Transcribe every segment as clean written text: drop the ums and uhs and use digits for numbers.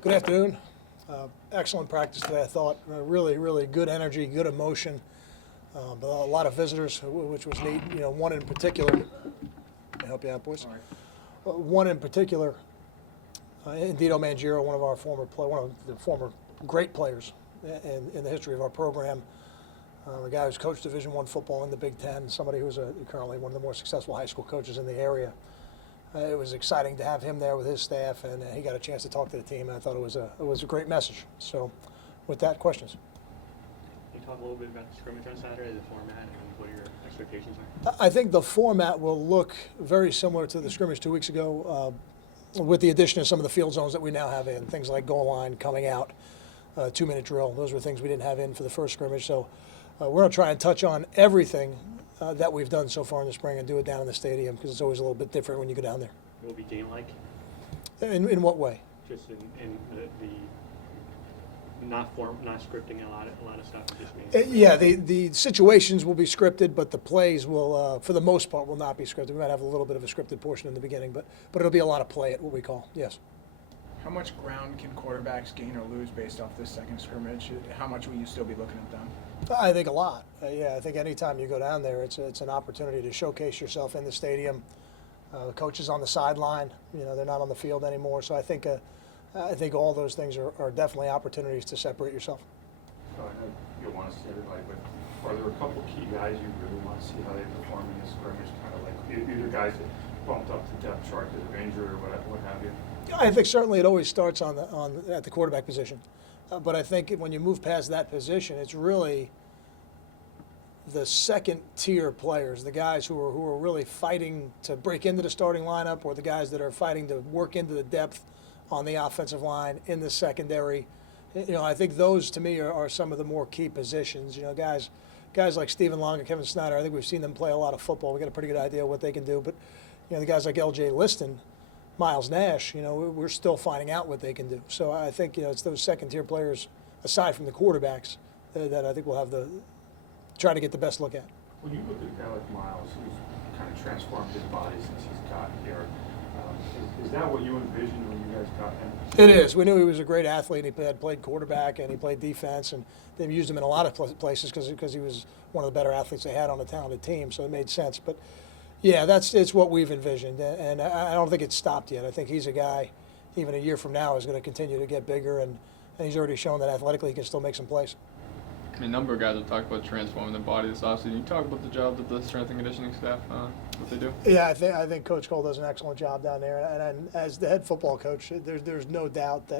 Good afternoon. Excellent practice today, I thought. Really good energy, good emotion. A lot of visitors, which was neat. One in particular. Can I help you out, boys? One in particular, Indito Mangiro, one of the former great players in the history of our program. A guy who's coached Division I football in the Big Ten, somebody who's currently one of the more successful high school coaches in the area. It was exciting to have him there with his staff, and he got a chance to talk to the team, and I thought it was a great message. So with that, questions? Can you talk a little bit about the scrimmage on Saturday, the format, and what your expectations are? I think the format will look very similar to the scrimmage 2 weeks ago, with the addition of some of the field zones that we now have in, things like goal line, coming out, 2-minute drill. Those were things we didn't have in for the first scrimmage. So we're going to try and touch on everything that we've done so far in the spring and do it down in the stadium, because it's always a little bit different when you go down there. Will it be game-like? In what way? Just in the not scripting a lot of stuff. Just Yeah, the situations will be scripted, but the plays will, for the most part, will not be scripted. We might have a little bit of a scripted portion in the beginning, but it'll be a lot of play at what we call, yes. How much ground can quarterbacks gain or lose based off this second scrimmage? How much will you still be looking at them? I think a lot. Yeah, I think anytime you go down there, it's an opportunity to showcase yourself in the stadium. The coaches on the sideline, they're not on the field anymore. So I think all those things are definitely opportunities to separate yourself. I know you want to see everybody, but are there a couple key guys you really want to see how they perform in this scrimmage? Kind of like either guys that bumped up the depth chart because of injury or what have you? I think certainly it always starts at the quarterback position. But I think when you move past that position, it's really the second-tier players, the guys who are really fighting to break into the starting lineup, or the guys that are fighting to work into the depth on the offensive line in the secondary. I think those, to me, are some of the more key positions. Guys like Stephen Long and Kevin Snyder, I think we've seen them play a lot of football. We got a pretty good idea of what they can do. But the guys like L.J. Liston, Miles Nash, we're still finding out what they can do. So I think it's those second-tier players, aside from the quarterbacks, that I think we'll have try to get the best look at. When you look at a guy like Miles, who's kind of transformed his body since he's gotten here, is that what you envisioned when you guys got him? It is. We knew he was a great athlete. He had played quarterback and he played defense, and they've used him in a lot of places because he was one of the better athletes they had on a talented team, so it made sense. But yeah, it's what we've envisioned, and I don't think it's stopped yet. I think he's a guy, even a year from now, is going to continue to get bigger, and he's already shown that athletically he can still make some plays. A number of guys have talked about transforming the body this offseason. You talk about the job that the strength and conditioning staff, what they do? Yeah, I think Coach Cole does an excellent job down there, and as the head football coach, there's no doubt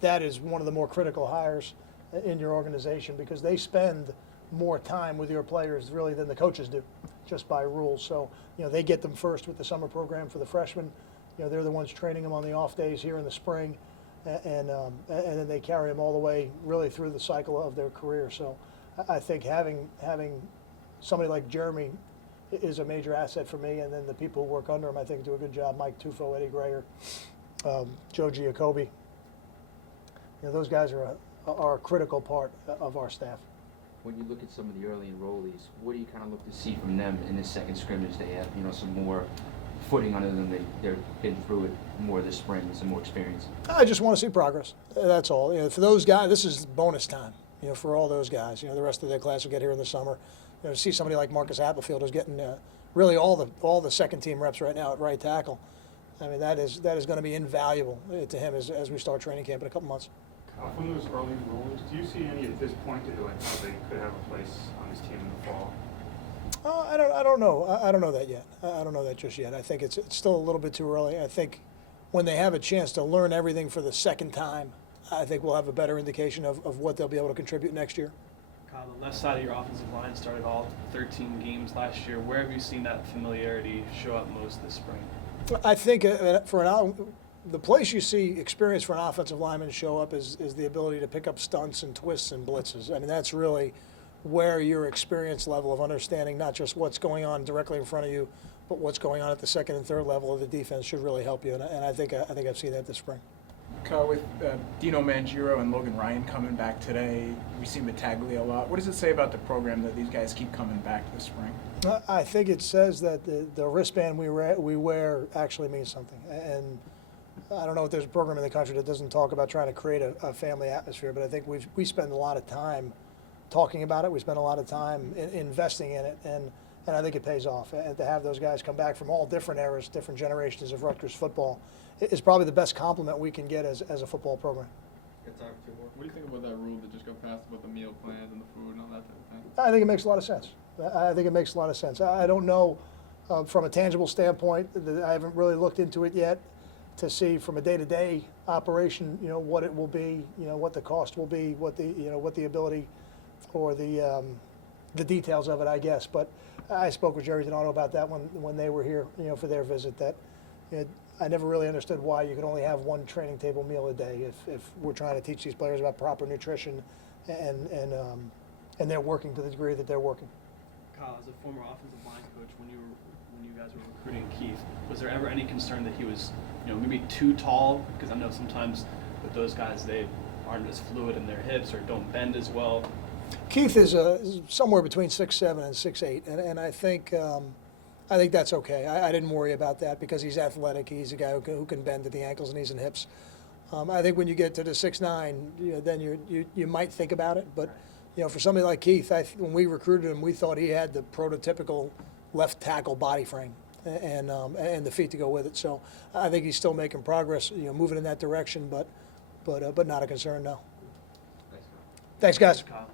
that is one of the more critical hires in your organization, because they spend more time with your players really than the coaches do, just by rules. So they get them first with the summer program for the freshmen. They're the ones training them on the off days here in the spring. And then they carry them all the way really through the cycle of their career. So I think having somebody like Jeremy is a major asset for me, and then the people who work under him, I think, do a good job. Mike Tufo, Eddie Grayer, Joe Giacobbe. Those guys are a critical part of our staff. When you look at some of the early enrollees, what do you kind of look to see from them in this second scrimmage? They have some more footing under them. They've been through it more this spring, some more experience. I just want to see progress. That's all. For those guys, this is bonus time. For all those guys, the rest of their class will get here in the summer. To see somebody like Marcus Applefield, who's getting really all the second team reps right now at right tackle. I mean, that is going to be invaluable to him as we start training camp in a couple months. From those early enrollees, do you see any at this point that how they could have a place on this team in the fall? I don't know. I don't know that yet. I don't know that just yet. I think it's still a little bit too early. I think when they have a chance to learn everything for the second time, I think we'll have a better indication of what they'll be able to contribute next year. Kyle, the left side of your offensive line started all 13 games last year. Where have you seen that familiarity show up most this spring? I think the place you see experience for an offensive lineman show up is the ability to pick up stunts and twists and blitzes. I mean, that's really where your experience level of understanding not just what's going on directly in front of you, but what's going on at the second and third level of the defense should really help you. And I think I've seen that this spring. Kyle, with Dino Mangiro and Logan Ryan coming back today, we see Battaglia a lot. What does it say about the program that these guys keep coming back this spring? I think it says that the wristband we wear actually means something. And I don't know if there's a program in the country that doesn't talk about trying to create a family atmosphere, but I think we spend a lot of time talking about it. We spend a lot of time investing in it, and I think it pays off. And to have those guys come back from all different eras, different generations of Rutgers football is probably the best compliment we can get as a football program. What do you think about that rule that just got passed about the meal plans and the food and all that type of thing? I think it makes a lot of sense. I think it makes a lot of sense. I don't know from a tangible standpoint. I haven't really looked into it yet to see from a day-to-day operation, what it will be, what the cost will be, what the ability or the details of it, I guess. But I spoke with Jerry Donato about that when they were here, for their visit. That I never really understood why you could only have one training table meal a day if we're trying to teach these players about proper nutrition and they're working to the degree that they're working. Kyle, as a former offensive line coach, when you guys were recruiting Keith, was there ever any concern that he was, maybe too tall? Because I know sometimes with those guys they aren't as fluid in their hips or don't bend as well. Keith is somewhere between 6'7" and 6'8", and I think that's okay. I didn't worry about that because he's athletic. He's a guy who can bend at the ankles, knees, and hips. I think when you get to the 6'9", then you might think about it. But for somebody like Keith, when we recruited him, we thought he had the prototypical left tackle body frame and the feet to go with it. So I think he's still making progress, moving in that direction. But not a concern, no. Thanks, Kyle. Thanks, guys. Kyle.